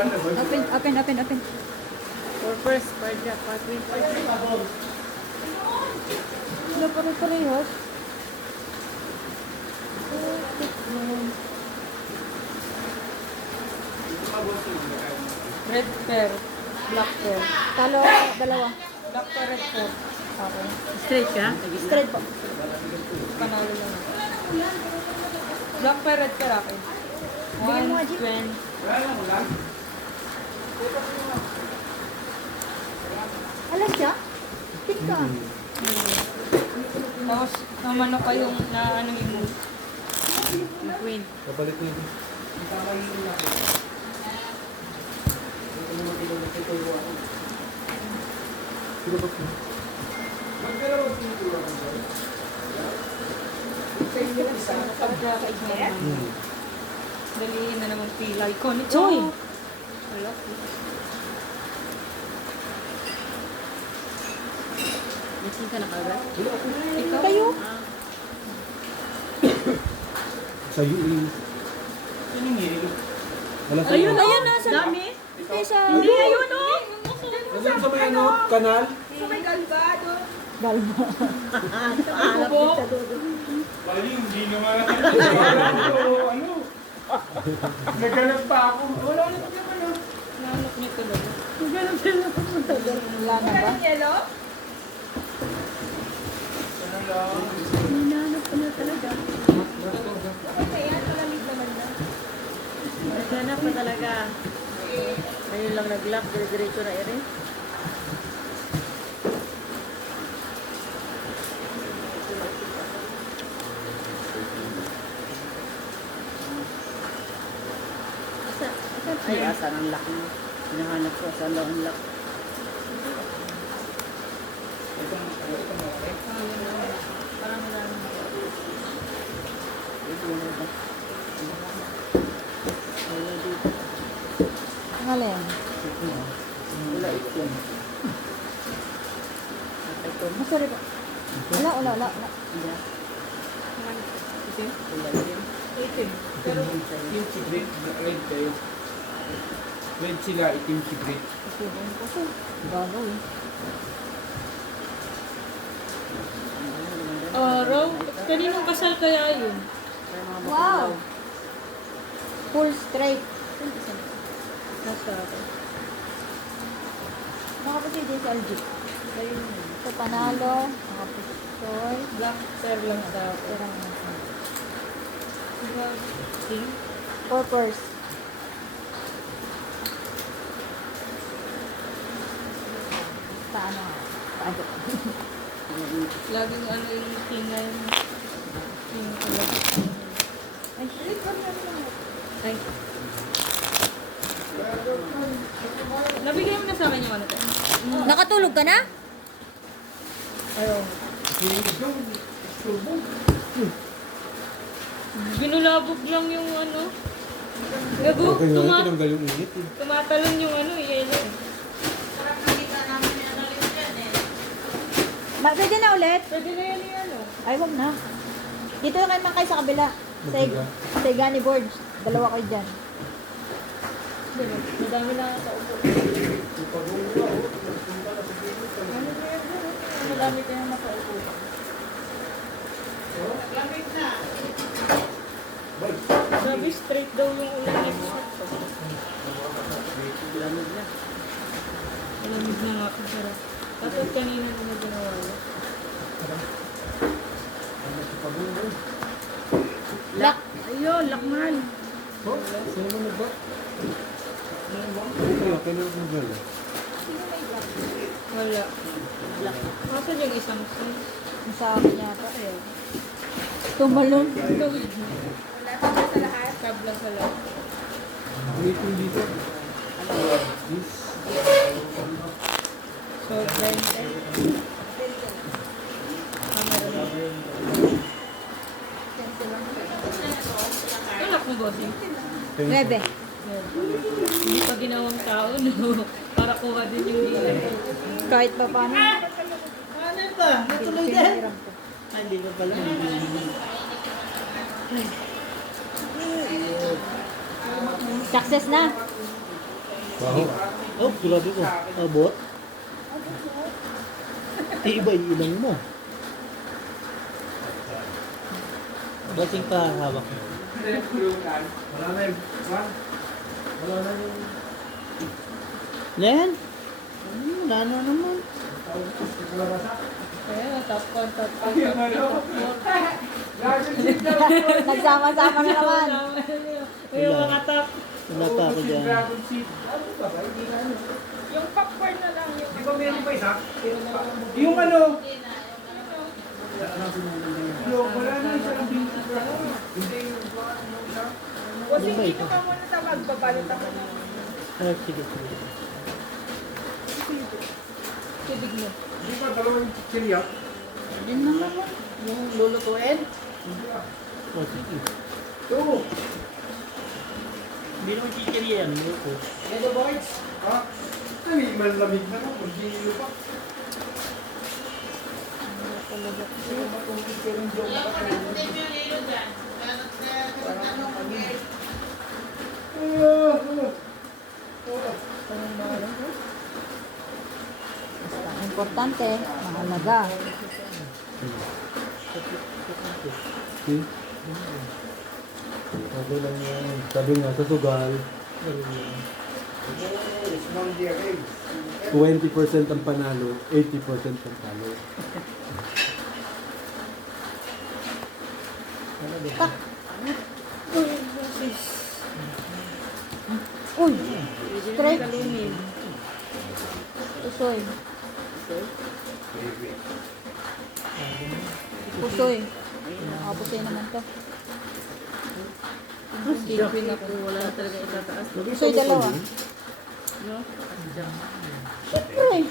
Open. For first, parja, queen. Wala pa rin parehas. Red pair, black pair. Talo, dalawa. Black pair, red pair. Okay. Straight ka? Straight po. Panalo lang. Black pair, red pair akin. Bigyan mo nga, Jim. 1, 20. Alas siya? Pick ka. Tapos, naman ka yung na ano mo. Yung queen. Kapalit niyo. Sino ba ito? Parja ka ignan. Daliin na naman pilay ko. Ni Uy! Wala. Missing ka na kagad? Ikaw? Kayo? Sa UE. Wala sa Ayun, iyo. ayun na. Sa dami. Hindi siya. Hindi, ayun o. Nandun sa may ano, kanal. Galbo. Bali, hindi naman ano. Naghanap pa ako. Wala na pa naman. Nanap niya tuloy. Wala na ba? Nanap ko na talaga. Nanap pa talaga. Ngayon lang nag-lock, dire-diretso na rin. Ay, asan ang lock mo? Hinahanap ko, asan daw ang lock? Parang marami. Wala dito. Ang alin? Wala ito. Ito. Masari ba? Wala. Hindi. Wala din. Pero Itim si Grit, red kayo. Red sila, itim si Grit. Gagaw eh. araw? Kaninong kasal kaya yun? Wow! Full straight. Nasa akin. Nakapasay din sa LG. Sa panalo, nakapasay. Black pair lang daw. Irang nasa. Pink? Purpose. Paano? Paano? Laging ano yung tingay mo. Yung color. Ay, shit. Ay. Nabigay mo na sa akin yung ano tayo. Nakatulog ka na? Ayaw. Binulabog lang yung ano. Gago, Okay, wala tinanggal yung init eh. tumatalon yung ano, yelo. Pwede na ulit? Pwede na yan yung ano. Ay, wag na. Dito na kayo man kayo sa kabila. Sa Igani board. Dalawa kayo dyan. Madami na sa upo. Madami kayong nakaupo. Sabi straight daw yung ulan next week. Lamig na. Lamig na nga. Ang sarap. Tapos kanina na medyo nawala. Lock. Ayun, lakman. Oh, sino mo nagba? Okay, okay na ako nagba. Wala. Nasaan yung isang sun? Ang sa akin yata. Tumalon. Kabla sa lahat. Waiting dito. Yes. So, 20. Wala kong bossing. 9. Hindi pa ginawang tao, no? Para kuha din yung dealer. Kahit pa paano. Ano ba? Natuloy din? Hindi ka pala. Success na. Baho. Oh, grabe ko. Abot. Iba ilang mo. Basing pa hawak mo. Wala na yung... Wala na yung... Yan. Wala na naman. Kaya, top 1, top 2, Ay, ano? Nagsama-sama na naman. May mga top. Wala pa ako dyan. Dragon seed. Yung popcorn na lang. Yung Di ba meron pa isa? Yung ano? Yung wala na isa ng binti. Hindi yung isa. Kasi Yung dito ba ka muna sa magbabalit ako ng Ah, sige, sige. tubig mo. Di ba dalawang chichirya? Yun na naman. Yung lulutuin. Oh, sige. Oo. Hindi naman chichirya yan. Luto. Hello boys. Ha? Ay, malamig na mo. Hindi nyo pa. Basta importante, mahalaga. See? Sabi lang yan. Sabi nga sa sugal, 20% ang panalo, 80% ang talo. Uy! Straight. Pusoy. Pusoy. Pusoy naman to. Silpin ako. Wala na talaga itataas. Pusoy dalawa. No? Siyempre.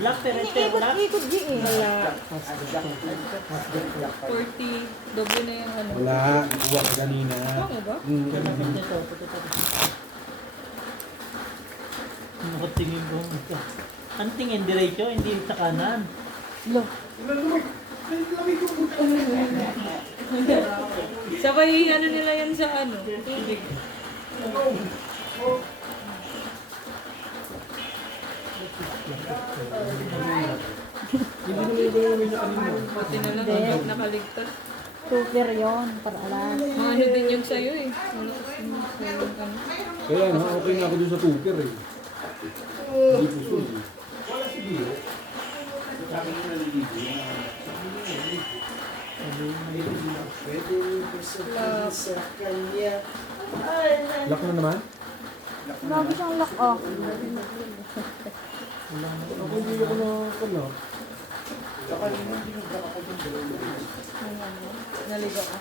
Black perete, black. Iniikot-ikot di eh. Wala. 40. Doble na yung ano. Wala, nakuha ka kanina. Tama ba? Dapat nito. Nakatingin ko. Ang tingin diretso, hindi sa kanan. Lo. Sabay ano nila yan sa ano? Tubig. Pati na lang hanggang nakaligtas. Super yun. Para alas. Ano din yung sa'yo eh. Malakas yung sa'yo. Ano. Kaya no, okay na ako dun sa tuker eh. Hindi puso eh. Lock na naman? Grabe siyang lock. Oh. Ako hindi ako na Naliga ka.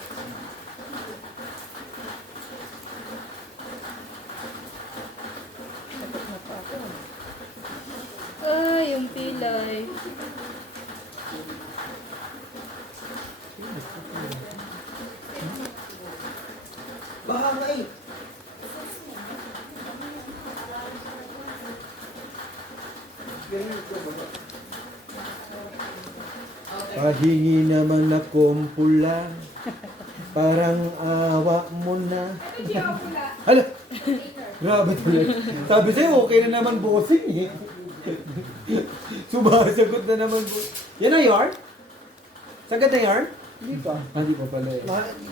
Tapos na pa ako. Ay, yung pilay. Pahingi naman akong pula. Parang awa mo na. Hala! Grabe talaga. Sabi sa'yo, okay na naman bossing eh. Sumasagot na naman bossing. Yan na yarn? Sagad na yarn? Hindi pa. Hindi pa pala eh.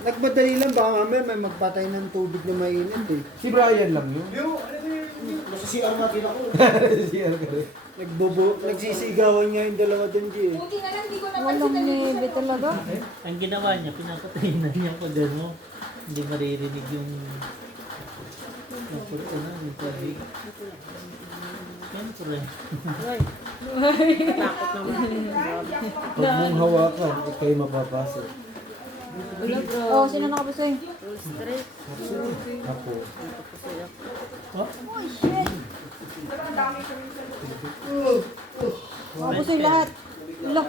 Nagmadali lang, baka mamaya may magpatay ng tubig na mainit eh. Si Brian lang yun. Masisiyan natin ako. Siya ka rin. Nagsisigawan nga yung dalawa doon, G. Walang nebe talaga. Ang ginawa niya, pinapatay na niya pag ano. Hindi maririnig yung... Yung tubig. Siyempre. Takot naman. Huwag mong hawakan, huwag kayo mapapasok. Oh, sino nakapusoy? Ako. Oh, shit. Nakapusoy lahat. Lo.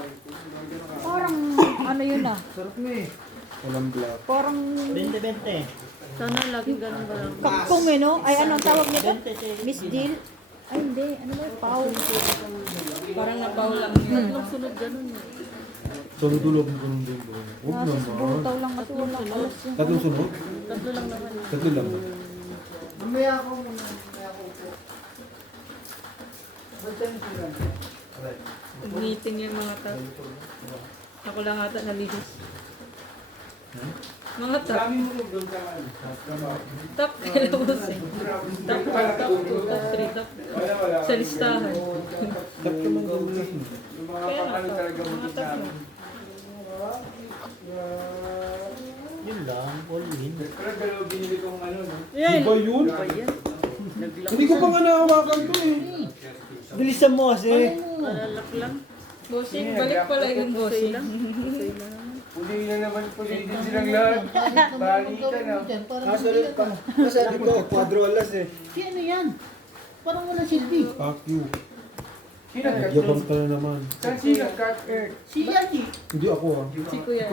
Parang ano yun ah. Sarap nga eh. Walang black. Parang 20-20. Sana laging ganun ba lang? kakong eh no? Ay ano ang tawag nito? 20 Miss Jill? Ay hindi. Ano ba yung pau? Parang napaw lang yun. Sunod ganun eh. Sunod-ulog mo kung din bro. Huwag Nasa naman. butaw lang kasi walang alas yung Tatlong sunod? Tatlo lang naman. Tatlo lang. Mamaya ako muna. Mamaya ako po. Nag-meeting yung mga tao. Ako lang ata nalihis. Mga top. Dami mo doon sa ano. Top kailangan eh. Top 1, top 2, top 3, top Wala. sa listahan. Tap naman gawin. Yung mga Kaya kakalo top, talaga mo mga sa top amin. mo. Yun lang, all in. Pero dalawa binili kong ano, no? Di ba yun? Hindi ko pa nga nahawakan to eh. Bilisan mo kasi. Malalak lang. Bossing, balik pala yung bossing. Puli na naman, puli din silang lahat. Balikan na. Kasalit pa. Kasalit ko, quadro alas eh. Si ano yan? Parang wala silbi. Fuck you. Sino nag-cut Yabang nun? ka na naman. Saan sino nag-cut? Si Yanni. Hindi ako ah. Si Kuya.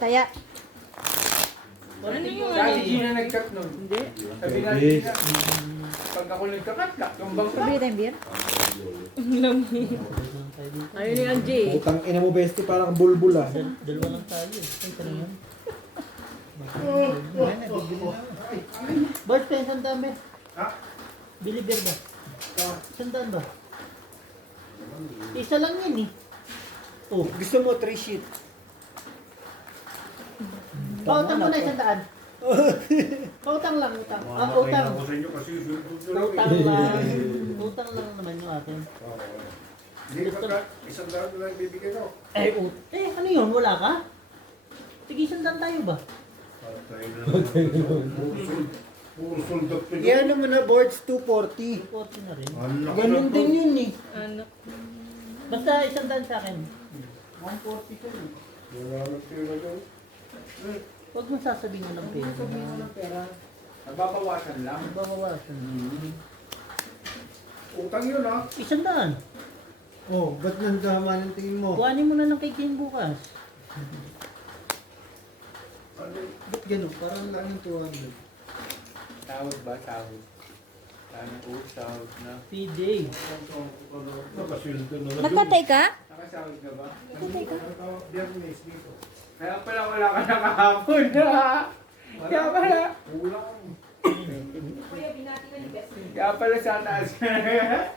Kaya, Ano yung Dati ano? Gina nag-cut nun. Hindi. Sabi natin Yes. na, pag ako nagkakat, kambang ka. bili tayong beer. Ayun ni Angie. Utang ina mo, bestie, parang bulbul ah. Dalawa lang tayo. Ay, tanong yan. Bart, isang dami. Ha? Biliber ba? Isang daan ba? Isa lang yan eh. Oh, gusto mo 3 sheet. Pautang mo na isang daan. Pautang lang, utang. Ah, utang. Utang lang. Utang lang naman yung akin. Isang daan na lang bibigay ko. Ano yun? Wala ka? Sige, isang daan tayo ba? Yan naman na boards 240. 40 na rin. Ganun din yun eh. Anak. Basta isang daan sa akin. 140 ko eh. Huwag mo sasabihin mo ng pera. Nagbabawasan lang. Babawasan. Utang yun ha. Isang daan. Oh, ba't nandama ng tingin mo? Kuhanin mo na lang kay King bukas. Ba't ganun? Parang lang yung 200. Sahod ba? Sahod. Sana po, sahod na. P-Day. Nagkatay ka? Nakasahod ka ba? Nagkatay ka? Kaya pala wala ka na kahapon ha. Kaya pala. Kaya pala sa taas ka na.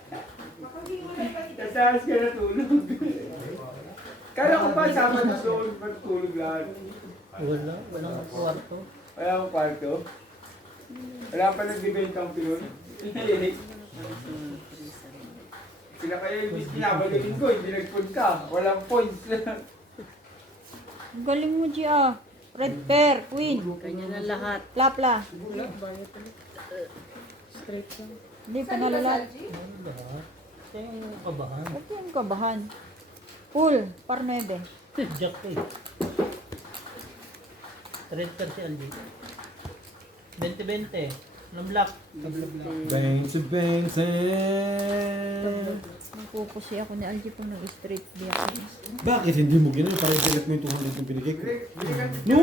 Sa taas ka na tulog. Kala ko pa sama na doon matulog lahat. Wala. Walang kwarto. Wala akong kwarto. Wala pa nagbibenta ang pilon. Sila kayo yung pinabalikin ko, hindi nagpunta. Walang points lang. Ang galing mo, Gia. Red pear, queen. Kanya na lahat. Lapla. Straight lang. Hindi pa nalalat. Ano ba? Kaya yung kabahan. Ba't yung kabahan? Full, par 9. Jack eh. Red card si Aldi. 20-20. Ng black. Bang sa bang sa. Nagpupusi ako ni Algie pag nag-straight di ako. Bakit hindi mo gano'n? Parang direct mo yung 200 yung binigay ko. No?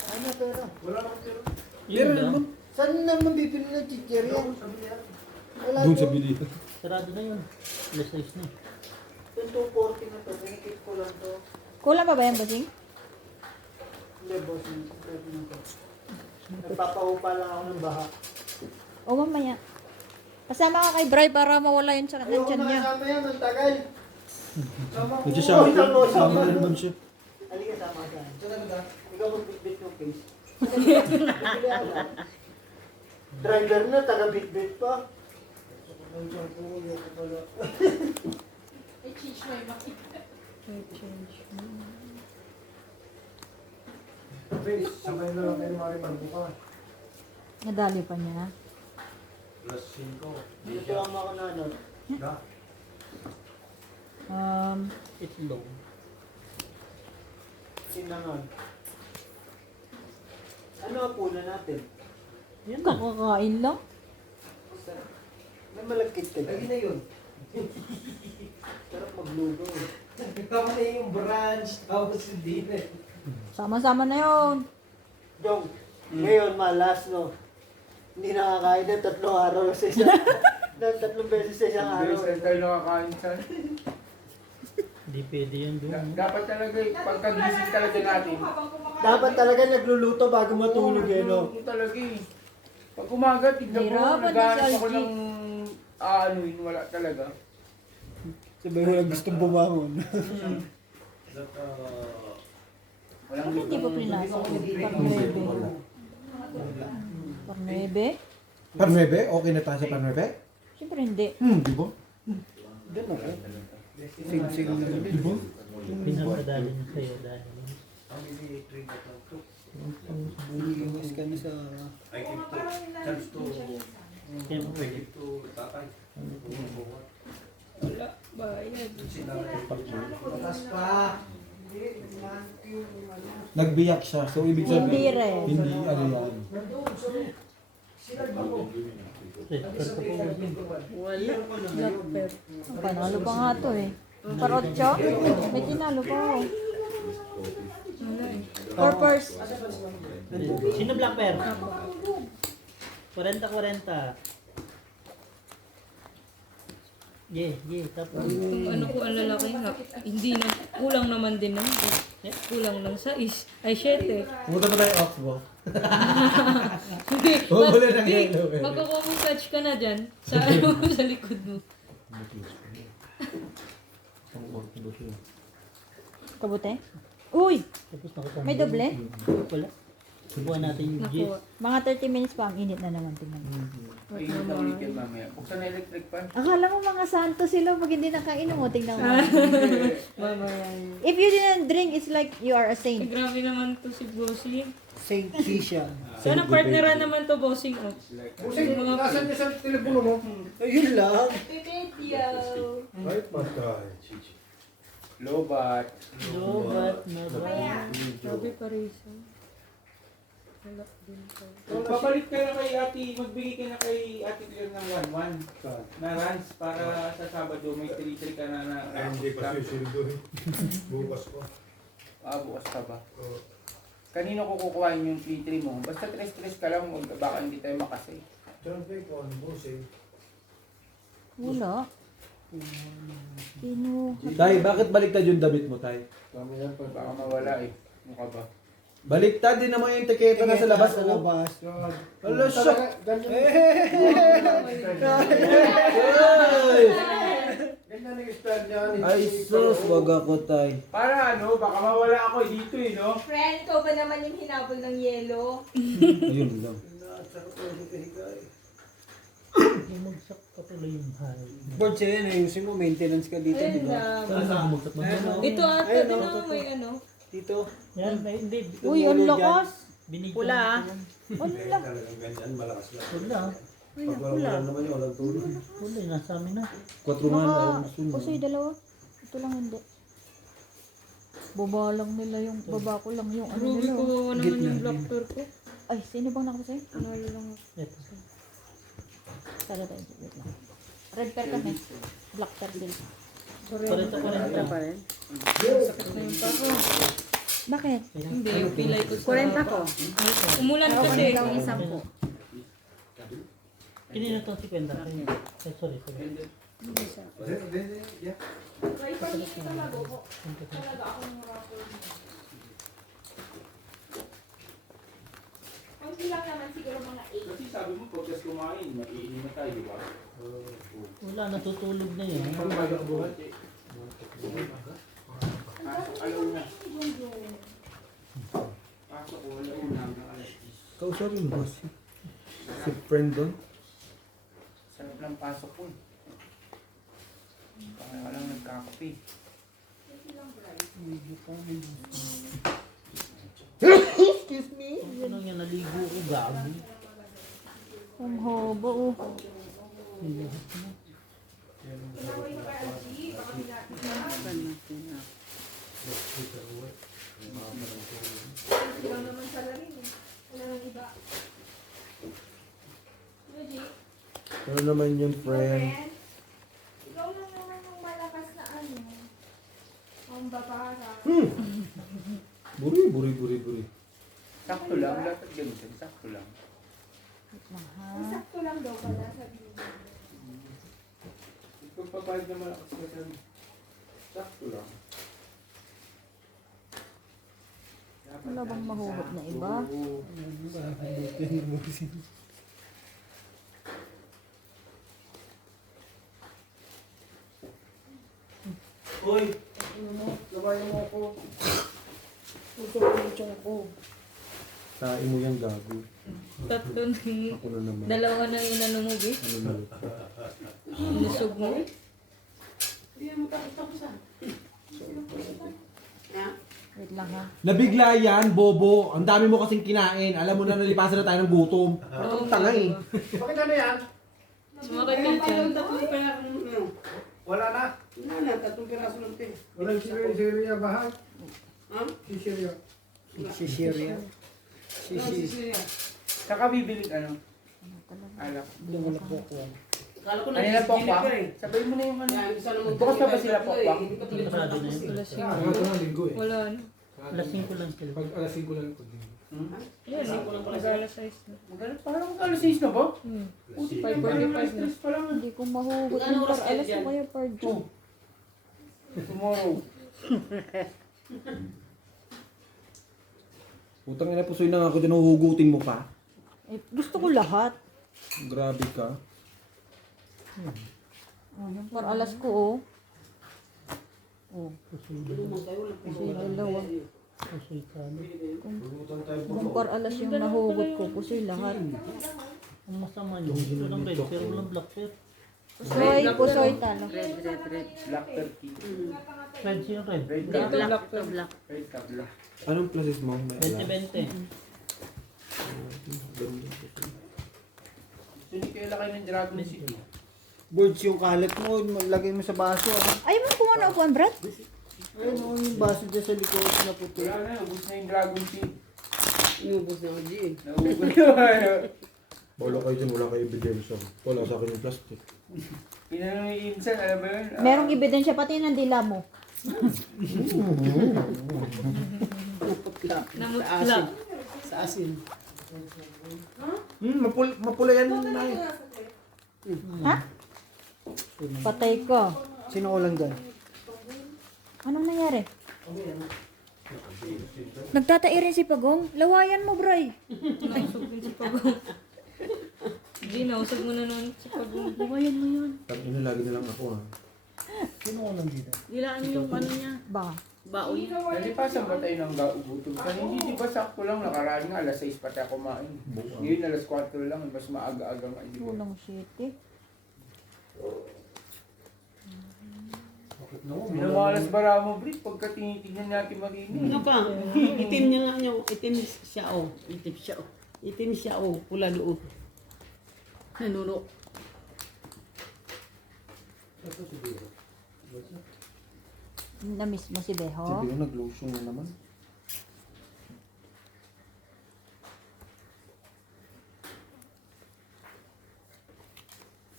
Ano pera? Yun lang. naman. Saan naman bibili ng chichir yan? Wala Doon to. sa bili. Sarado na yun. Less size na. Yung 240 na to, binikit ko lang to. Kulang pa ba yan, Basing? Hindi, boss. Pwede na to. Nagpapaupa lang ako ng baha. O mamaya. Kasama ka kay Bri para mawala yun sa Ayoko tiyan niya. makasama yan, ang tagal. Sama ko. Nagsashout. Sama ko. Sama na naman siya. Halika, sama ka. Ikaw mag-bitbit yung face. Bibili ako. Driver na, taga-bitbit pa. Ang tiyan ko, ayoko pala. Sabay na lang kayo makipagbuka. Nadali pa niya. Dito ang mga nanot. It's low. Sinangan. Ano ang puna natin? Yan na. Kakakain lang. May malagkit ka dyan. Lagi na yun. Sarap maglugaw eh. Tama na yung branch, tapos hindi na. Sama-sama na yun. Jong, ngayon malas no. Hindi nakakain ng 3 araw sa isang. ng 3 beses sa isang araw. Hindi tayo nakakain saan. Hindi pwede yan doon. Dapat talaga, pagkagising talaga natin. Dapat talaga nagluluto bago matulog eh no. Nagluluto talaga eh. Pag umaga, tignan mo, Hirapan na si naghanap ako Algie. ng aanuin, wala talaga. Sabi mo lang gustong bumangon. Walang Bakit hindi po pinasok? Parnuebe. Parnuebe? Parnuebe? Okay na tayo sa Parnuebe? Siyempre hindi. Di ba? Doon ako. Sing-sing lang din. Di ba? Pinagdadali niya sa'yo dahil. Bumiwas ka na sa... Siyempre. Wala, bayad. Batas pa. Nagbiyak siya. So, ibig sabihin, Hindi rin. Hindi, ano yan. Wala. Black Panalo pa nga to eh. Parotcho? May tinalo pa ako. Purpose. Sino Black Bear? 40-40. Tapos. Kung ano ko ang lalaki nga, hindi na, kulang naman din naman. Kulang lang sa ay 7. Pumunta pa tayo Oxbow. Hindi, Wala nang hindi. yellow eh. Magko-common touch ka na dyan sa, ano, sa likod mo. Kabute? Uy! Tapos nakatama. May doble? Wala. Subuhan natin yung G. Naku, Mga 30 minutes pa ang init na naman. Tingnan mo. Mainit na ulit yan mamaya. Buksan na electric fan. Akala mo mga santo sila pag hindi nakainom mo. Tingnan mo. mamaya. If you didn't drink, it's like you are a Eh, saint. grabe naman to si Bossing. Saint Kisha. Sana partneran naman to Bossing. Oh. Busing, nasan niya sa telepono mo? Ayun lang. Lobat. Lobat na ba? Grabe pa rin siya. Wala din to. Papalit ka na kay ate, magbigay ka na kay ate Claire ng 1-1 na runs para sa Sabado may 3-3 ka na Hindi pa susunod eh. Bukas pa. bukas ka ba? Kanino ko kukuhain yung 3-3 mo? Basta 3-3 ka lang, baka hindi tayo makasay. Siyempre ko ang busing. Wala. Sino? Tay, bakit baliktad yung damit mo, Tay? Kami yan pa. Baka mawala eh. Ano ka ba? Baliktad din naman yung tiketa na sa labas. Sa labas. Wala siya. Ganyan ang style niya. Ay, sus, wag ako, Tay. Para ano, baka mawala ako dito eh, no? Friend, ikaw ba naman yung hinabol ng yelo? Ayun lang. Bumagsak ka pala yung high. Board siya yan, ayusin mo, maintenance ka dito, di Ayun ba? lang. Saan na bumagsak mo? Dito ata, Ayun, din oh, ako may ano. Dito. Yan, hindi. Uy, ang lakas. Binigyan. Pula ah. Ang lakas. Talagang ganyan, malakas lang. Pula. Pag wala naman yun, walang tulog. Pula, nasa amin na. 4 man Baka, daw. usoy dalawa. Ito lang hindi. Baba lang nila yung, baba ko lang yung ano Ruby nila. ko oh. naman yung black pearl ko. Ay, sino bang nakasay? Analo lang ako. Ito. Tara tayo. Wait lang. Red pear kami. Black pear din. Parito pa rin pa rin. Ngayon pa ako. Bakit? Hindi, yung pilay ko sa... 40 ko. Umulan kasi. Ikaw isang ko. Kinino to si Kwenta? Sorry. Konti lang naman siguro mga 8. Kasi sabi mo, pagkas kumain, mag-iinom na tayo, di ba? Wala, natutulog na yun. Pasok alaw na. Pasok ko, alaw na hanggang alas 10. Kausapin mo. Si friend doon. Sarap lang pasok ko. Baka walang nagkakape. Excuse me. Ano nga, naligo ko, gabi. Ang haba oh. Ikaw naman sa larin eh. Wala nang iba. Luigi, Ano naman yung friend? friend, ikaw lang naman yung malakas na ano. Ang babara. Buri. Sakto lang, lahat at ganito. Sakto lang. Sakto lang daw pala sabi mo. Pagpapahid naman ako sa sabi. Sakto lang. Wala bang mahugot na iba? Uy, labayan mo ako. Tain mo yung gago. Tatlo na yung... Ako na naman. Dalawa na yung inano mo, Bi. Ano na? Lusog mo. Wait lang ha. Nabigla yan, bobo. Ang dami mo kasing kinain. Alam mo na nalipasan na tayo ng gutom. Oo, Tanga eh. Bakit ano yan? Sumakit ka dyan. Wala na. Walang Syria bahay. Si Syria. Si Syria. Saka bibili ano? Alak. Wala po ko. Ano na pokwang? Sabay mo na yung ano. Bukas pa ba sila pokwang? Sarado na yun. Alas 5. Ito na linggo eh. Wala na. Alas 5 lang sila. Pag alas 5 lang ko din. Yan, mag-alas 6 na. Magkano? Parang magkano 6 na ba? Hmm. Puti 5:45 na. pa lang. Hindi ko mahugot yung par alas mo kayo par June. Tomorrow. Putang ina, pusoy na ako dyan, huhugutin mo pa. Eh, gusto ko lahat. Grabe ka. Oh, yung par alas ko oh. Oh, Pusoy dalawa. Pusoy ka. Kung par alas yung nahugot ko, pusoy lahat. Ang masama yun. Walang red pero walang black pero. Pusoy talo. Black turkey. Red siya red. Red Dito, tabla. black to black. Red tabla. Anong places mo? May alam. 20-20. Hindi kayo lakay ng Dragon City. Birds yung kalat mo, lagay mo sa baso. Ay, mo kung ano upuan, Brad? Ayun o, yung baso dyan sa likod na puti. Wala na, ubus na yung Dragon City. Inubos na ako dyan. Naubos na. Wala kayo dyan, wala kayo ebidensya. Wala sa akin yung plastic. Pinanong yung insan, alam ba yun? Merong ebidensya pati ng dila mo. Namutla. Sa asin. Mapula yan na eh. Ha? Patay ko. Sino ko lang dyan? Anong nangyari? Nagtatai rin si Pagong. Lawayan mo, Bray. Nausog din si Pagong. Hindi, nausog mo na nun si Pagong. Lawayan mo yun. Tang ina, lagi na lang ako ha. Sino ko lang dito? Dilaan yung ano niya. Ba? Baoy. Nalipasan ba tayo ng gaugutom? Kasi hindi, di ba sakto lang, nakaraan nga, alas 6 pa tayo kumain. Ngayon, alas 4 lang, mas maaga-aga nga. Hindi ba? Kulang city. Minamalas bara mo, Brit, pagka tinitignan natin makinig. Ano pa? Itim niya nga niya. Itim siya o. Itim siya o. Itim siya o. Pula loob. Nanuno. Na-miss mo si Beho? Sabi ko, nag-lotion na naman.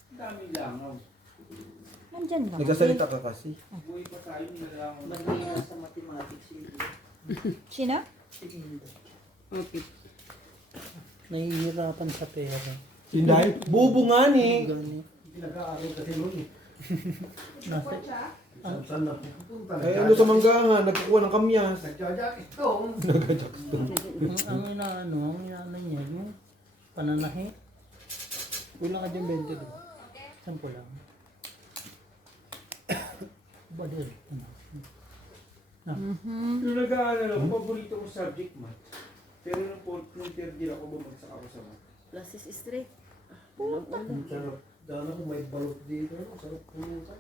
Ang dami langaw. Nandyan lang. Nagsasalita ka kasi. Buhay pa tayo, nilalangaw. Marina sa mathematics yun. Sino? Okay. Nahihirapan sa pera. Sinday? Bubo nga ni. Gani. Pinag-aaral kasi noon eh. Nasa, Saan na pupunta? Ay ano sa manggahan, nagkukuha ng kamyas. Nagjajack ito. ang inaano niya, yung pananahi. Kulang ka din 20 doon. 10 lang. Badil. Nung nag-aaral ako, paborito ko subject math. Pero nung third year ako, bumagsak ako sa math. Glasses straight. Ang sarap. Dahil ako may balot dito. Ang sarap pulutan.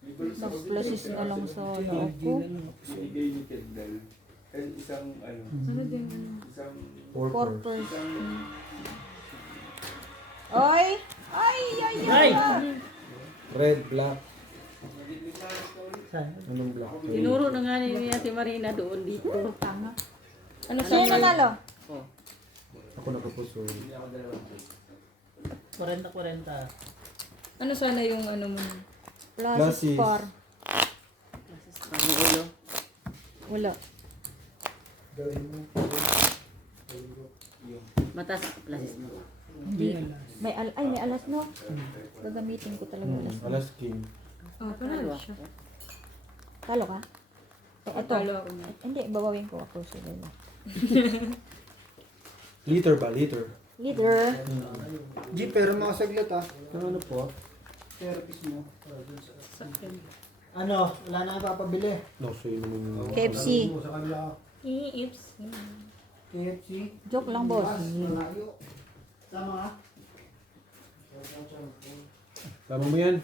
Nag-plasis na lang sa loob ko. Sinigay ni Tendal. Kasi isang, ano, Ano din? isang, Porpers. isang, Oy! Ay! Ay! Ay! Red, black. Saan? Anong black? Tinuro na nga ni Ate Marina doon dito. Tama. Ano sino nanalo? Ako napapuso. 40-40. Ano sana yung ano mo? Plasis Plasis. par. Ang ulo. Wala. Gawin mo. Mataas ang glasses mo. Hindi. May alas no? Gagamitin ko talaga alas no. Alas king. Oh, panalo siya. Talo ka? Eh, ito. Talo ako. Hindi, babawin ko ako. Sige na. Liter ba? Liter. Leader. G, pero mga saglit ah. Ano po? Therapist mo. Sa akin. Ano, wala na nga papabili. No, so yun naman yung... KFC. Mo sa kanila. Iips. KFC. Joke lang, boss. Malayo. Tama ka? Tama mo yan?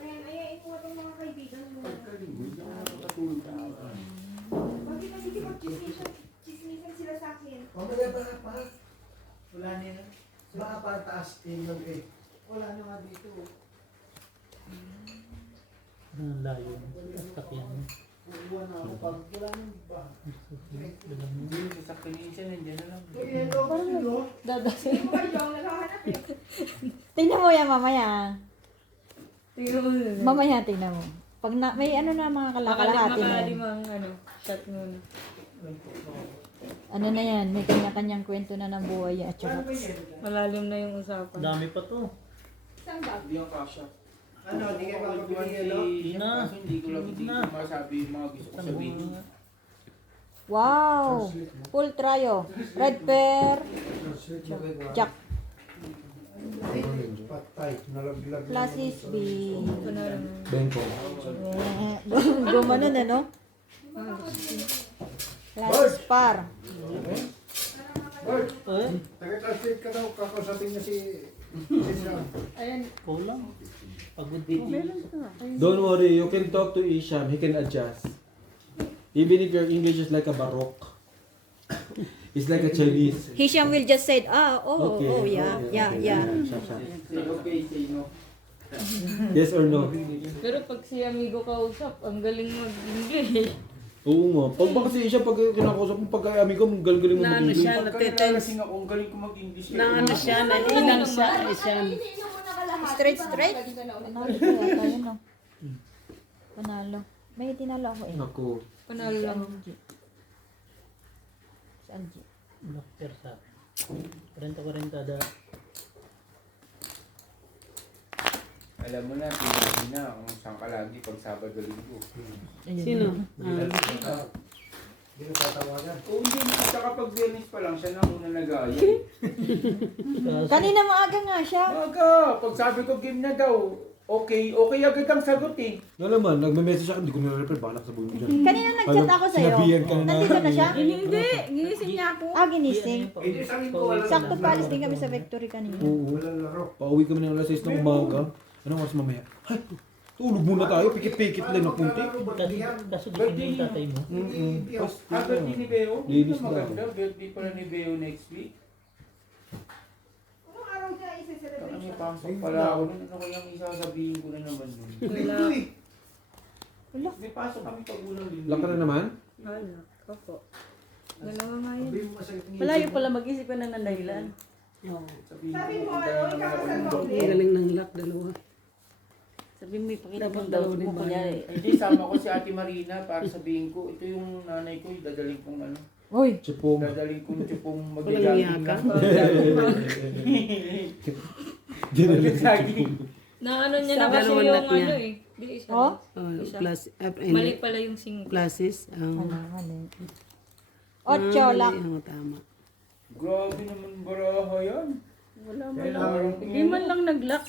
Ayan, ayayin mo itong mga kaibigan mo. Pagkalinggo, hindi ako nakakatulog na ako. Bakit nagkikipag-chismisan sila sa akin? Mamaya pa. Wala nila. Baka pa taas tingnan eh. Wala na nga dito. Ang layo. Tastak yan. Uuwan na ako pag wala nang ba. Hindi yung sasakyan ni isa, nandiyan na lang. Kaya ito kasi no. Dadasin. Hindi mo kayo ang naghahanap eh. Tingnan mo yan mamaya. Tingnan mo na. Mamaya tingnan mo. Pag na, may ano na mga kalahati na yan. Makalimang shot muna. Ano na yan, may kanya-kanyang kwento na ng buhay at saka. Malalim na yung usapan. Dami pa to. Isang bag. Hindi yung kasha. Ano, di kayo Ako papabili no? kaso hindi ko lang hindi ko masabi yung mga gusto ko sabihin. Wow! Full trio. Red pear, jack, Patay, nalaglag. classes B. Bento. Gumanon ano? Classes par. Bert, taga-translate ka daw, kakausapin niya si Sam. Kulang. Pagod dito. Don't worry, you can talk to Isham. He can adjust. Even if your English is like a Baroque. It's like a Chinese. Hisham will just say, yeah, Okay, yeah. Siya. Say okay, say no. Yes or no? Pero pag si amigo kausap, ang galing mag-English. Oo nga. Pag ba kasi siya, pag kinakausap mo, pag amigo, ang galing mo Na ano mag-English. siya, Pagka natetense. nalalasing ako, ang galing ko mag-English. Na ano siya, naiilang siya. Iniinom mo na kalahati. Straight? Lagi ka na ulit. Panalo ko yata yun, no? Panalo. May tinalo ako eh. Naku. Panalo lang. Saan G? Dokter sa 40-40 da. Alam mo na, pinili na kung saan ka lagi pag Sabado Linggo. Sino? Hindi na tatawagan. Oo, hindi na. Saka pag Dennis pa lang, siya na muna nag-aaya. Kanina maaga nga siya. Baga, pag sabi ko game na daw, okay agad ang sagot eh. Ano naman, nagme-message ako, hindi ko nire-reply. Balak sa buhay mo dyan. Kanina nag-chat ako sa'yo. Sinabihan ka na Nandito na siya? Hindi, ginising niya ako. Ginising. Hindi sabihin ko, wala Sakto paalis din kami sa Victory kanina. Oo. Walang laro. Pauwi kami ng alas 6 ng umaga. Anong oras mamaya? Ay, tulog muna tayo. Pikit-pikit lang ng punti. Kaso gising yung tatay mo. Birthday ni Beo? Linis Ito maganda, birthday pala ni Beo next week. Anong araw niya isi-celebrate May siya? pasok pala ako nun. Ano kayang isasabihin ko na naman nun? Wala. May pasok kami pag unang linggo. Laka na naman? Wala. Opo. Dalawa nga yun. Sabihin mo masakit ng Malayo pala mag-isip ka na ng dahilan. Sabihin Sabi ko, mo ano, ikakasal mo ulit. Galing ng lock, dalawa. Sabi mo, ipakita mo daw mo kunyari. Hindi, sama ko si Ate Marina para sabihin ko, ito yung nanay ko, dadaling kong ano, Uy, Chupong. dadaling kong chupong Walang mag-jogging yaka. Mag-jogging. Na ano niya Sa na kasi dalawang yung lat niya. ano eh. Di isa. oh? Plus, Mali pala yung sing. classes. Ano? Ocho, lock. Tama. Grabe naman baraha yan. Wala man Kaya lang. parang Hindi man lang nag-lock.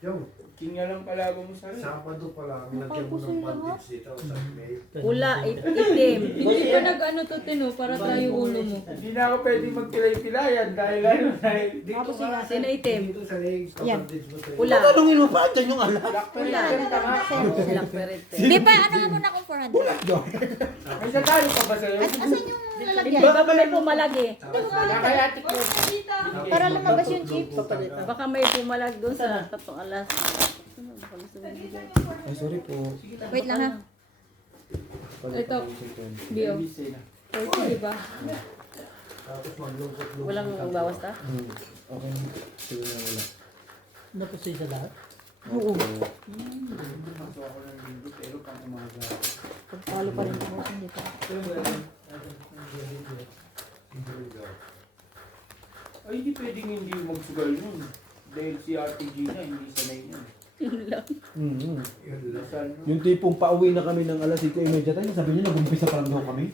Yung, King lang palago mo sa'yo. Sabado pa lang, nilagyan mo ng bandage dito sa May. Pula, itim. Hindi pa nag-ano to tino para tayo ulo mo. Hindi na ako pwede magpilay-pilayan dahil ano, dahil Dito ka, Sino itim? dito sa legs, Yan. bandage mo tayo. Pula. Tanungin mo pa, dyan yung alam. black pa rin yan, tama. Black perete. Di ba, ano nga muna kung 400? May sagayo pa ba sa'yo? Asan yung lalagyan? Baka may pumalag eh. Kakayatik ko. Para lumabas yung chips. Baka may pumalag doon sa tatong alas. Ay, sorry po. Wait lang ha. Ito. Bio. Di ba? Tapos maglungkot-lungkot. Walang bawas ta? Okay. Sige na wala. Napusoy sa lahat? Oo. Pasok ako ng linggo, pero pang umaga. Pagpalo pa rin ako. Hindi pa. Ay, hindi pwedeng hindi magsugal nun. Dahil si Ate Gina, hindi sanay nun. Yun lang. Nasaan nun? Yung tipong pauwi na kami ng alas 5:30 tayo, sabi niya nag-umpisa pa lang daw kami.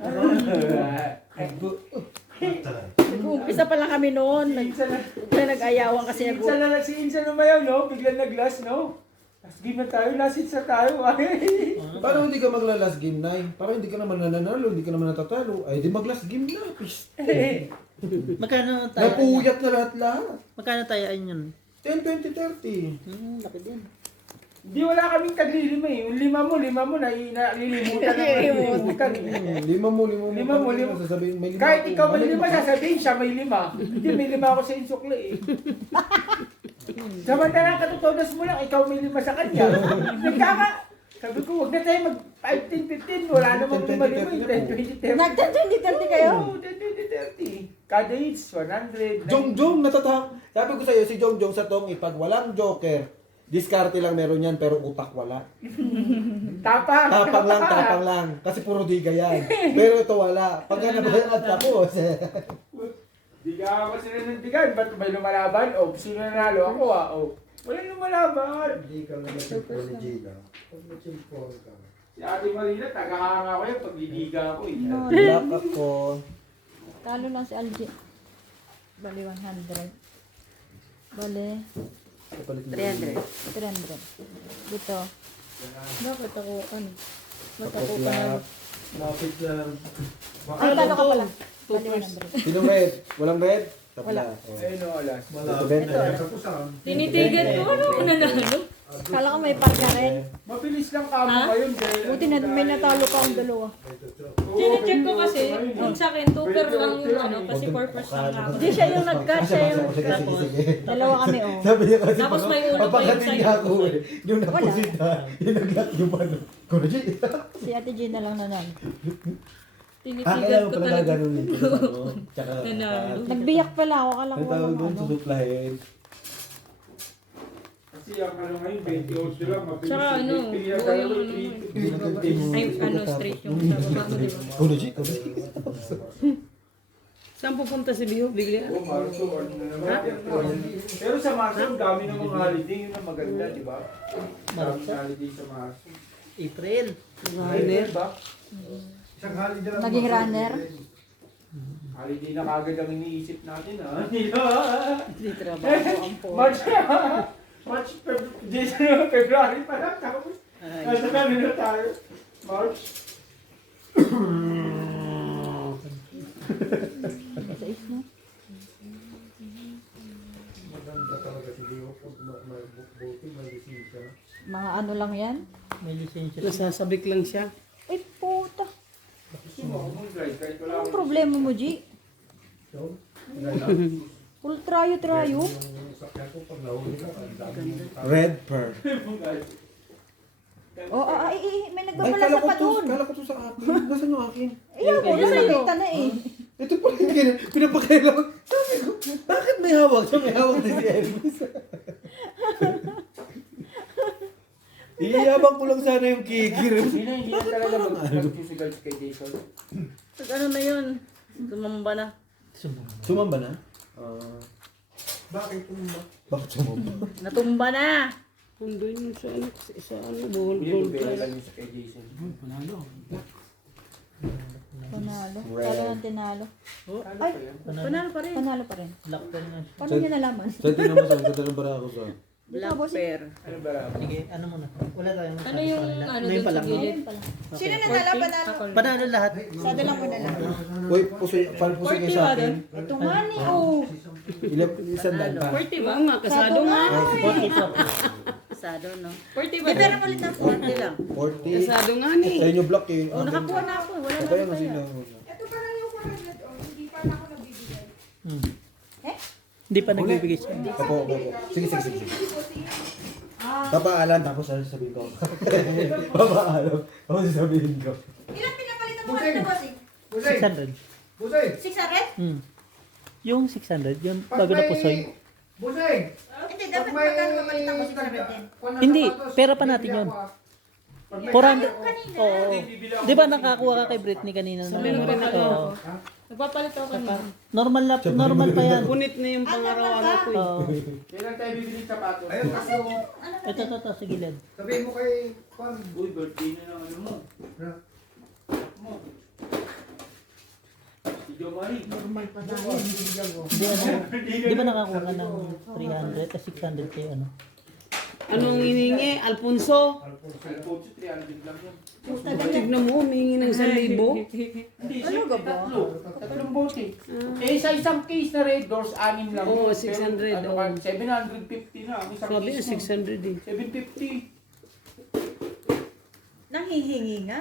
Nag-uumpisa pa lang kami noon. Nag-ayawan kasi Si Insan na si Insan lumayaw, no? Biglang nag-last, no? Last game na tayo, last hits na tayo. Paano hindi ka magla-last game, Nay? Parang hindi ka naman nananalo, hindi ka naman natatalo. Ay, di mag-last game na. Piste. Magkano tayo? Napuyat na lahat-lahat. Magkano tayaan yun? 10, 20, 30. Laki din. Di wala kaming taglilima eh. Yung lima mo na nalilimutan na nalilimutan eh. Lima mo. Lima mo. Sasabihin, may lima Kahit ako. ikaw may lima, sasabihin siya may lima. Hindi, may lima ako sa insukli eh. Samantala katutodas mo lang, ikaw may lima sa kanya. Sabi ko, wag na tayo mag 5, 10, 15. Wala namang lima-lima eh. 10, 20, 30. Nag-20-30 kayo? Oo, 10, 20, 30. Kada hits, 100. Jong, natatak. Sabi ko sa'yo, si Jong sa Tongi, pag walang joker, diskarte lang meron yan, pero utak wala. Tapang. Tapang lang. Kasi puro diga yan. Pero ito wala. Pagka nabayad tapos. Diga ako sila ng digan. Ba't may lumalaban? O, sino nanalo? Ako o. Walang lumalaban. Hindi ka naman simple ni Gina. Pag na-simple ka. Si Ate Marina, tagahanga ko yan pag lidiga ako eh. Black ako. Talo lang si Algie. Bali 100. Bali 300. Dito. Bakit ako, ba't ako Ako pa na? black. Lapit lang. Ay, talo ka pala. Bali 100. Sinong red? Walang red? Tapla. Oh. Ayun o, alas. Malapit na yan. Kapusan. Tinitigan ko, ano ako nanalo? Kala ko may par ka rin. Mabilis lang kamo Ha? ngayon. dahil- Buti na may natalo pa ang dalawa. Oo, Chinecheck ko kasi, mabilis yung ngayon. sa akin, 2 per lang yung kasi 4 lang ako. Hindi siya yung nag-cut, siya yung Sige. dalawa kami oh. Sabi niya kasi, Tapos may ulo pa yung papagating sa'yo. niya ako eh. Yung naposita, yung nag-lock yung ano. Kuno, Si Ate Gina lang nanan. Tinitigan ko talaga. Tsaka, Nanalo. Nagbiyak pala ako, kala ko ang tawag walang doon, ano. susuplahin. Kasi ang ano ngayon, 28 lang. Mabilis. Tsaka ano, Pilihan buo ka yung lang, ano, ay straight yung sa baba mo, di ba? Kuno, Saan pupunta si Biho? Bigla. Oo, Marso, ano na naman. Pero sa Marso, ang dami ng mga holiday. Yun ang maganda, di ba? Dami ng holiday sa Marso. April. Holiday ba? Isang hali dyan lang. Naging runner? Holiday na kagad ang iniisip natin, ha? Hindi trabaho ang po. March, February pa lang. Tapos, nasa kami na tayo. March. Sa is no? Maganda talaga si Dio. Pag may buti, may lisensya. Mga ano lang yan? May lisensya. Nasasabik lang siya. Ay puta. Gusto mo ako mag-drive kahit wala Anong akong problema mo, G? So, Full trayo. yung sakyan ko, pag nahuli ka, ang dami yung Red pearl. Oh, may Ay, nagbabala sa pa doon. kala ko to sa akin. Nasaan yung akin? Iyan ko, nakita na eh. Ito pa rin, pinapakailangan. Sabi ko, bakit may hawak? Siya may hawak na si Elvis. Iyabang ko lang sana yung kikir. Hindi na talaga mag-physical kay Jason. Ano na yun? Sumamba na. Sumamba na? Bakit kung Bakit sumamba? Natumba na. Nandun yung sa ano, Hindi ball ko pera lang yung sa kay Jason. Panalo. Red. Talo ng tinalo. Ay, Panalo pa rin. panalo pa rin. Lock pa rin. Paano niya nalaman? Saan din naman saan? Saan ba ako sa? Dito, boss. Ano ba lang? Sige, ano muna. Wala tayong Ano yung ano Ngayon doon pa sa lang. gilid? Ayun pala. Sino nanalo? Panalo? Panalo lahat. Sado lang muna lang. Uy, fan puso kayo sa akin. Ito nga ni, oh. Ilang, isang daan pa. 40 ba? Oo nga, kasado nga. 44. Kasado, no? 40 ba? Pero ulit ng 40 lang. 40. Kasado nga ni. Sa inyo block yun. Oh, nakakuha na ako. Wala na Kaya ako kasi kaya. Ito pa lang yung 400 oh. Hindi pa na ako nabibigay. Hindi pa nagbibigay siya. Opo. Sige. Papaalan, tapos ano sasabihin ko? Papaalan, tapos sasabihin ko. Ilan pinapalitan mo kanina, bossing? Busay! 600. Busay! 600? Yung 600, yung bago na pusoy. Busay! Hindi, dapat magkano mapalitan ko 600 din. Hindi, pera pa natin yun. 400. Oo. Di ba nakakuha ka kay Britney kanina? Sa memory na to. Oo. Nagpapalit ako kanina. Normal pa yan. Punit na yung pangaraw-araw ko eh. Oo. Kailan tayo bibili ng sapatos? Ayun, kasi Ito, sa gilid. sabihin mo kay Juan. Uy, birthday na ng ano mo. Na, Si Jo Marie. naman pa tayo. Bibigyan ko. Di ano, di ba nakakuha ka ng 300 at 600 kayo ano? Anong hiningi? Alfonso? Alfonso, 300 lang yun. Tignan mo, humingi ng 1,000. Hindi, siyempre tatlong bote. Eh, sa isang case na Red Doors, 6 lang. Oo, yun. 600, Pero, oo. 750 na. Ang isang Sabi case niya 600 eh. 750. Nanghihingi nga.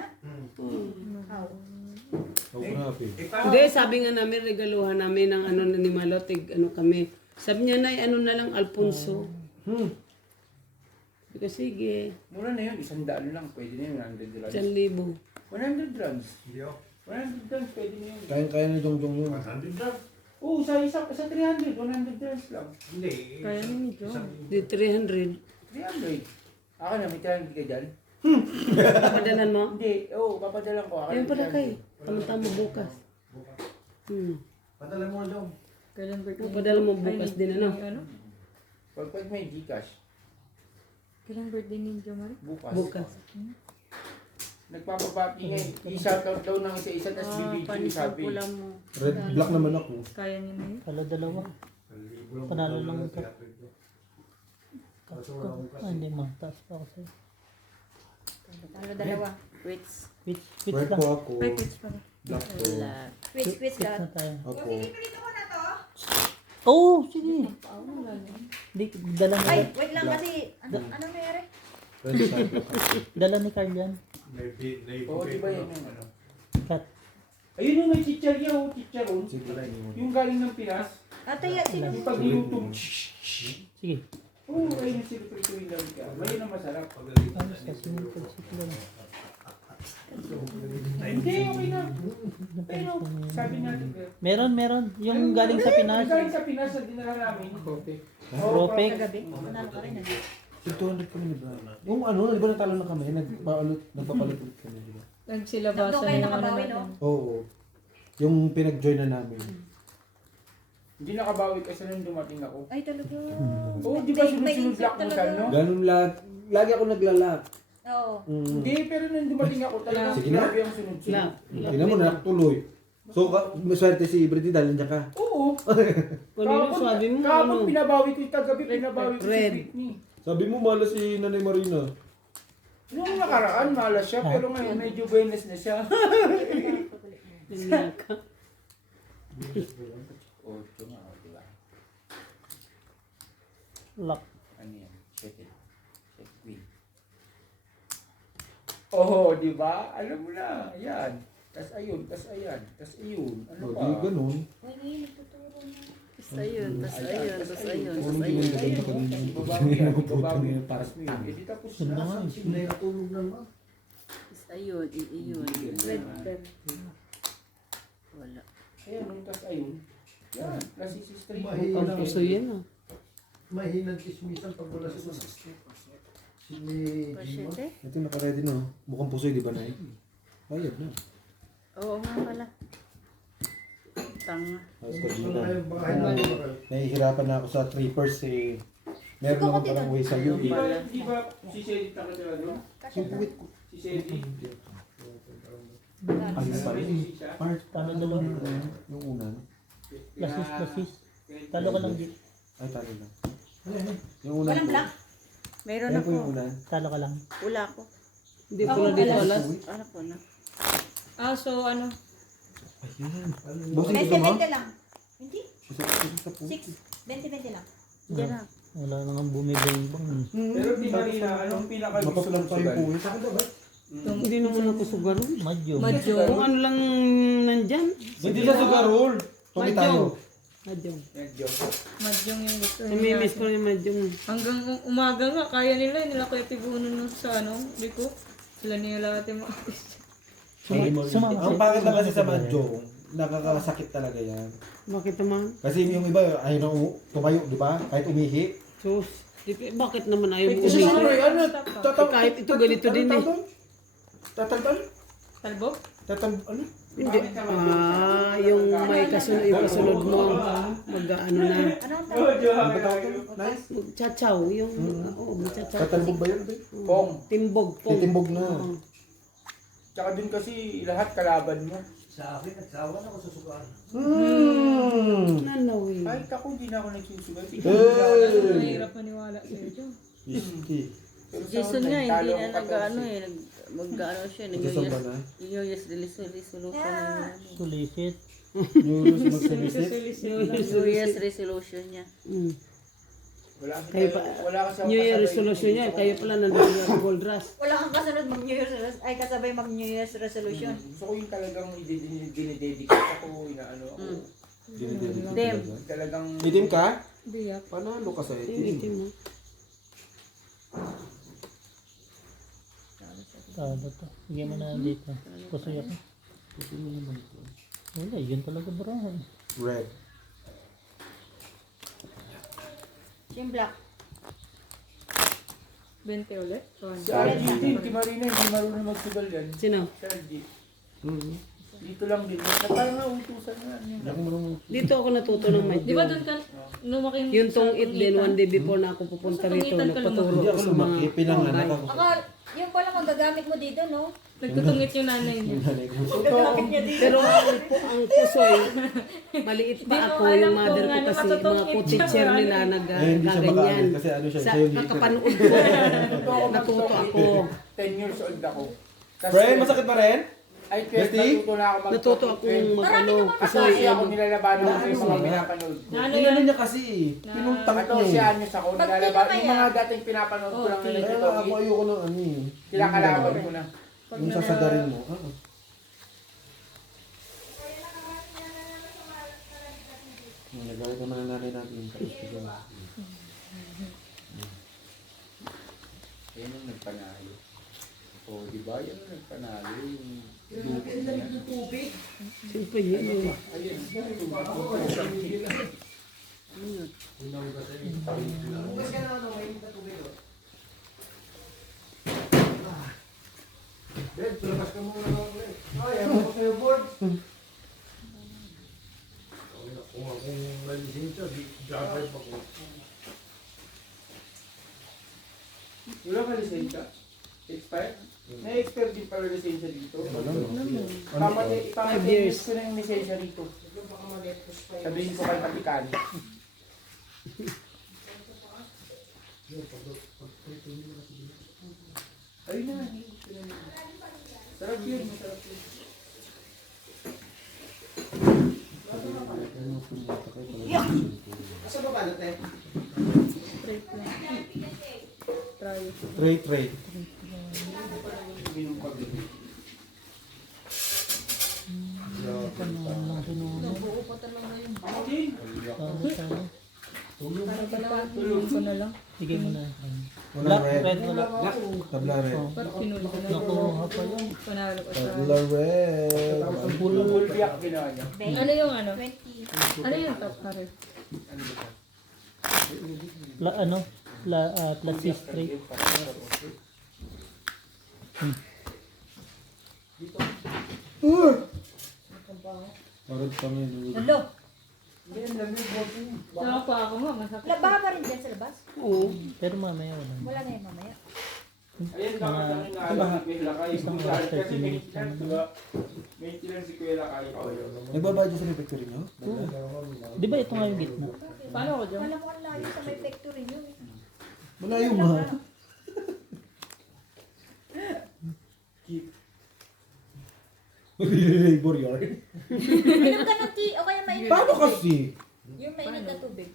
Oh, grabe. Hindi, sabi nga namin, regaluhan namin ng ano ni Malotig, ano kami. Sabi niya na, ano na lang, Alfonso. Sabi ko, sige, Mura na yun, 100 lang. Pwede na yun, 100 drums. 1,000. 100 drums. 100 drums, pwede na yun. Kaya ni Jongjong yun. Oo, sa 300, 100 drums lang. Kaya ni John. Di 300. 300. Ako na, may 300 ka dyan? Papadalan mo? Hindi, oo, papadalan ko. Ako Ayun na, pala 300. kay. Tama-tama bukas. Padala mo daw. Kailan birthday? Papadala mo bukas din, ano? Pag may Gcash, Kailan birthday ni Jo Marie? bukas. Bukas. Nagpapapati niya, i-shoutout daw ng isa-isa, tapos bibigyan yung sabi. mo. Red, black naman ako. Kaya niya na yun. Kala dalawa. Panalo lang ito. Hindi mataas pa ako sa'yo. Ano dalawa? Quits. Quits Red lang. po ako. Ay, quits pala. Black po. Quits Quits lahat. na tayo. Ako. Oo, oh, sige. Di, dala ni, Ay, wait lang kasi, ano nangyari? Red side ako. dala ni Carl yan. Oo, di ba yun yung ano? Cut. Ayun yung may chicherya o chicharon. Sige. Yung galing ng Pinas. Atay, sino? Yung pag niluto. Sige. Oo, ayun yung siliprito yung lang ka. Ayun ang masarap. Ayos ka, sinipag-sip lang. Hindi, okay na. Pero, sabi natin, Meron. Yung galing sa Pinas. yung galing sa Pinas na dinala namin. Ropek. Kagabi? Manalo ka rin. 200 kami ni Brian. Yung ano, di ba natalo na kami? Nagpapalit ulit kami, di ba? Nagsilabasan Doon kayo yung ano nakabawi, natin. no? Oo. Yung pinag-join na namin. Hindi nakabawi kasi nung dumating ako. Ay, talaga. Oo, di ba sunod-sunod lock mo sa no? Ganun lagi ako naglalak. Oo. Hindi, pero nung dumating ako talagang Sige na. grabe ang sunod-sunod. Tingnan mo, nakatuloy. So, maswerte si Britney dahil nandiyan ka. Oo. Kung ano sabi mo, Kapag ano? pinabawi ko yung tagabi, pinabawi ko si Red. Britney. Sabi mo, malas si Nanay Marina. Nung nakaraan, malas siya, pero ngayon medyo buenas na siya. Ocho nga, di ba? Lock. Ano yan? Check it. Check queen. Oh, di ba? Alam mo na. Yan. Tas ayun, tas ayan, tas ayun. Ano O, pa? di ganun. Ay, ngayon, nagtuturo na. Ayun, tas ayun, tas ayun, tas Parang ayun. ginaganda ka din. Babawi yan, babawi. Paras mo yun. Eh, di tapos Ganda na. nga eh. Hindi natulog na ma. Tas ayun, iyon. Wala. Ayan, nung tas ayun. Yan, kasi si Stray. Ang puso yan ah. Mahinang kismisan pag wala sa Si Jima. Ito naka-ready na. Mukhang pusoy, di ba na? Ayad na. Oo nga pala. Tanga. Ayos ka, Wala Gina. kayong bahay na Nahihirapan na ako sa 3% eh. Meron akong parang way sa iyo. Di ba, si Shelly nakatira doon? Yung buwit ko. Si Shelly? Ayos pa rin. siya? Part, Talo dalawa. yung unan. Lasis. Talo ka lang dito. Ay, talo lang. Yung unan Walang po. black? Meron Ayan po ako. yung unan. Talo ka lang. Wala ako. Hindi ko na dito alas. Ano ko na? Ah, so ano? Ayun. Bossing, May ito mo? 70 lang. Hindi? Isa po. 6. 20 lang. Diyan na. Wala nang bumibang-bang. Pero di ba rin anong pinaka-gusto Mapaplang mong pa yung sugal? puwit. Hindi naman ako sugaro. Madyo. Madyo. Kung ano lang nandyan. Hindi sa sugarol. Pagi tayo. Madyong. Medyo. Madyong yung gusto Namimiss ko yung madyong. Hanggang umaga nga, kaya nila, nila Kuya Tibuno nun sa ano, di ko. Sila nila ate mga artist. Sumama. Ang pangit na kasi sa Madjong, nakakasakit talaga yan. Bakit naman? Kasi yung iba, ayaw na tumayo, di ba? Kahit umihi. Sus. Bakit naman ayaw mo Kasi umihi? siguro, ano, Kahit ito, ganito din eh. Tataltal? Talbog? Ano? Hindi. Yung may kasunod mo. Mag-ano na. Ano ang Oh, tawag? Ano ba tawag doon? Nice. Chachaw. Yung, oo, magchachaw. Tatalbog ba yun? Pong. Timbog. Titimbog na. Oo. Tsaka dun kasi lahat kalaban mo. Sa akin, nagsawa na ako sa sukaan. Nanawin. Kahit ako, hindi na ako nagsusugal. Mahirap maniwala sa'yo dyan. Whiskey. Jason nga, hindi na nag-ano eh. Mag-ano siya, Gusto ba na? New Year's resolution. Sulisit. New Year's magsumisit? New Year's resolution niya. Wala kasi Kayo pa, wala kasi New Year resolution niya, kayo pala nandun sa Gold Rush. Wala kang kasunod mag New Year's ay kasabay mag New Year's resolution. Gusto ko yung talagang dinededicate ako, inaano ako. Dem. Talagang Itim ka? Biyak. Panalo ka sa Yung itim. itim mo. Tawad to. Sige mo na dito. Kusuya ko. Wala, yun talaga bro. Red. Yung black. 20 ulit? si RG din, si Marina, hindi marunong magsugal yan. Sino? Si RG. Dito lang din. Na parang nautusan na yun. Dito ako natuto ng mic. Di ba doon ka lumaking Yung tong it din, one day before na ako pupunta Sa rito, tungitan ka nagpaturo Hindi ako ako sa mga lumaki, pinanganak ako. Yung pala magagamit mo dito, no? Nagtutungit yung nanay niya. Gagamit niya dito. Pero ang pusoy, maliit pa ako, yung mother ko kasi, mga co-teacher nila Hindi siya makaagad nagaganyan. kasi ano siya, Sa siya yung kakapanood ko, natuto ako. 10 years old ako. Kasi, Friend, masakit pa rin? ay, kaya Bestie? natuto na ako Natuto akong mag-ano, pusoy. Kasi ako nilalabanan ko yung mga pinapanood. Ano Inano yan? niya kasi, pinuntak Ito niya si eh. Anyos ako, nilalabanan. Yung mga dating pinapanood ko lang Okay. nila Kaya dito. nga ako ayoko ng ano eh. Kinakalaban ko na. Yung sasagarin mo. Nagawin ko na nanay natin. Tapos ko siya. Yan ang nagpanalo. O, di ba? Yan ang nagpanalo. Yung dugo niya. Siyempre yun. Ayun. Ben, tulabas ka muna ng ulit. Ay, ano ko sa'yo, board? Kung akong nalisensya, drive ako. Wala ka lisensya? Expired? Na-expire din pala lisensya dito. Ipapatid 5 years. ko na yung lisensya dito. Sabihin ko kay Kapitan. Ayun na. Sarap yun. Masarap yun. Asa ba balot eh? Straight lang. Try. Trade. Minum ka din. Nabuo pa talaga yung Tulog ko na lang. Sige mo na. Walang red. Red wala. Tabla red. Ba't kinuli ko na? Nakuha pa yun. Panalo ko sa... Tabla red. Bulbiak ginawa niya. Ano yung ano? 20. Ano yung top ka rin? Ano ba? Plus straight. Parang kami. Hello. Nakakuha ako nga, masakit. Labaha pa rin dyan sa labas? Oo. Pero mamaya wala. Wala na yung mamaya. Ayun ka lang na alam ni Kuya Lakay. Kasi maintenance, diba? Maintenance si Kuya Lakay. Nagbabadyo sa may factory niyo? Di ba ito nga yung gitna? Paano ako dyan? Wala ko ang layo sa may factory yun. Malayo nga. Labor yard. Inom ka ng tea o kaya mainit. Paano kasi? Yung mainit na tubig.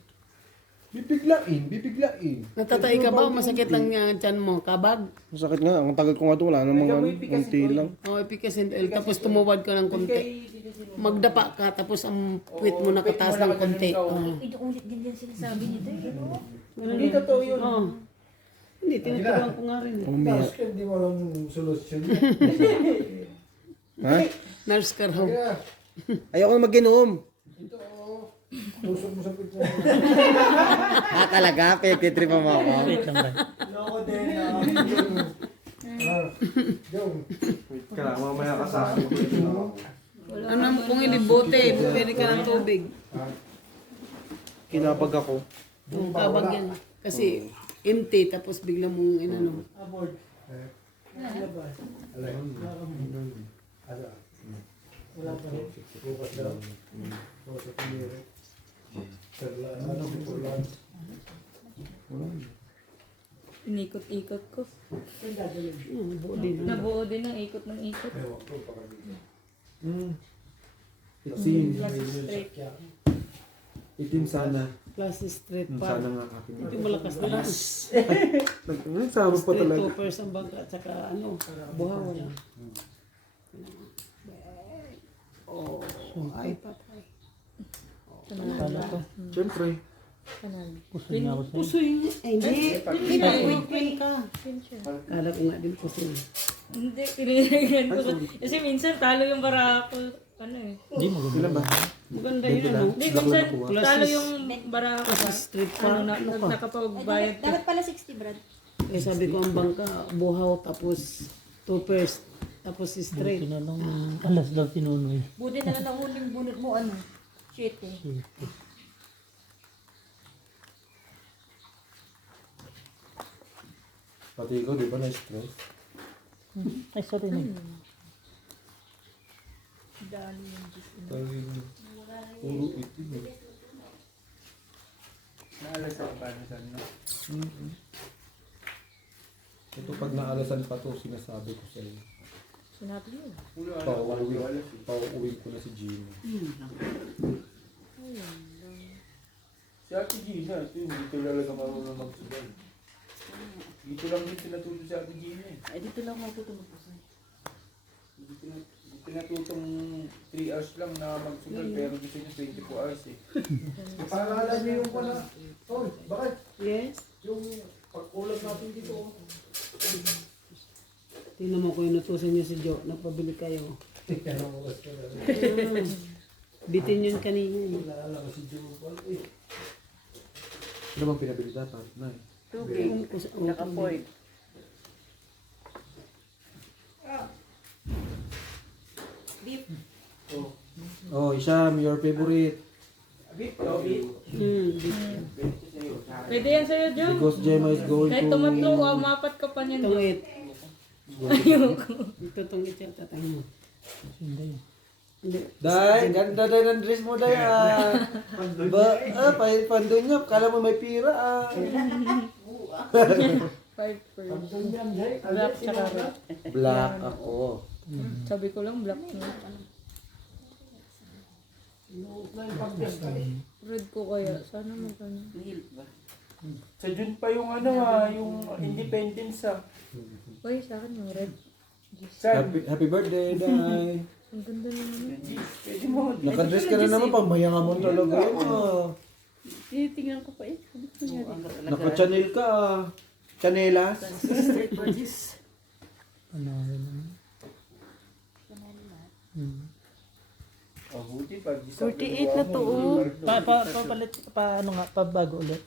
Bibiglain. Natatay ka ba? Masakit lang nga tiyan mo. Kabag? Masakit nga, ang tagal ko nga ito, wala namang ano, konti lang. O, epicas and oil. Tapos tumuwad ka ng konti. Magdapa ka, tapos ang puwit mo nakataas ng konti. Oh. Inuulit din yung sinasabi nito eh. No? Hindi totoo yun. Oh. Hindi, tinuturuan ko nga rin. Tapos ka, hindi mo alam yung solusyon. Ha? Nurse ka raw. Kaya, Ayoko na mag-inom. ito, tusok mo sa pito. Talaga? Pwede pa mo ako. Wait lang ba? Loko din. Jong. Kailangan mamaya ka sa akin. Ano ang pungin bote? Pwede ka ng tubig. Kinabag ako. Yung kabag yan. Kasi empty, tapos bigla mong inano. Aboard. Alay. Wala pa rin. ikot-ikot ko. Buo din. Nabuo din ang ikot ng ikot. Itim. Straight. Itim sana. Plus straight pa. Sana nga akin. Hindi malakas na lang. Sama pa Straight talaga. toppers ang bangka at saka ano, buhaw lang. Oh, ay patay. Siyempre. Pusoy nga. Ay, hindi. Pinag-queen ka. Kala ko nga din pusoy. Hindi, piniligan ko. Kasi minsan talo yung bara ko. Ano eh. Ilan ba? Maganda yun, ano? Hindi, minsan talo yung bara ko ba? Straight pa. Ano na, nakapagbayad ka. Dapat pala 60, Brad. Eh, sabi ko ang bangka, buhaw, tapos toppers, tapos straight. Buti na lang ang huling bunot mo, ano? Shit eh. Pati ikaw, di ba na-stress? Dali yung Diyos. Puro itim eh. Naalasan pa na sa ano. Ito pag naalasan pa to, sinasabi ko sa iyo. Sinabi yun. Pauwi ko na si Jimmy. Si Ate Gina, ito yung hindi talaga marunong magsugal. Dito lang din pinatuto si Ate Gina eh. Ay, dito lang ako tutulog po sa'yo. Pinatutong 3 hours lang na magsugal pero gusto niya 24 hours eh. Paalala niyo yung pala. Tol, bakit? Yes. Yung pagkulat natin dito. Tingnan mo ko yung natusan niyo si Jo, nagpabili kayo. Bitin yun kanina eh. Naalala ko si Joe Paul. Ano bang pinabili dapat? Nay. Tubig. Naka-point. Beef. Oh, Isham, your favorite. Pwede yan sa'yo, Joe. Because Gemma is going Kahit to... tumatlo o umapat ka pa niyan, Joe. Tungit. Ayoko. Ito tungit yan, tatay mo. Hindi. Day, ganda day ng dress mo, Day. Pandunyap, kala mo may pira ah. 5 Black tsaka red. Black ako. Sabi ko lang black na. Red ko kaya. Sana magkano. Sa June pa yung ano yung Independence ah. Uy, sa akin yung red. Happy birthday, Day. Ang ganda naman. Pwede mo. Nakadress ka na naman, pamayangan mo talaga yun ah. Tinitingnan ko pa eh. Naka-channel ka ah. Chanelas. Straight purchase. Buti pag 48 na to, oh. Papalit pa ano nga, pabago ulit.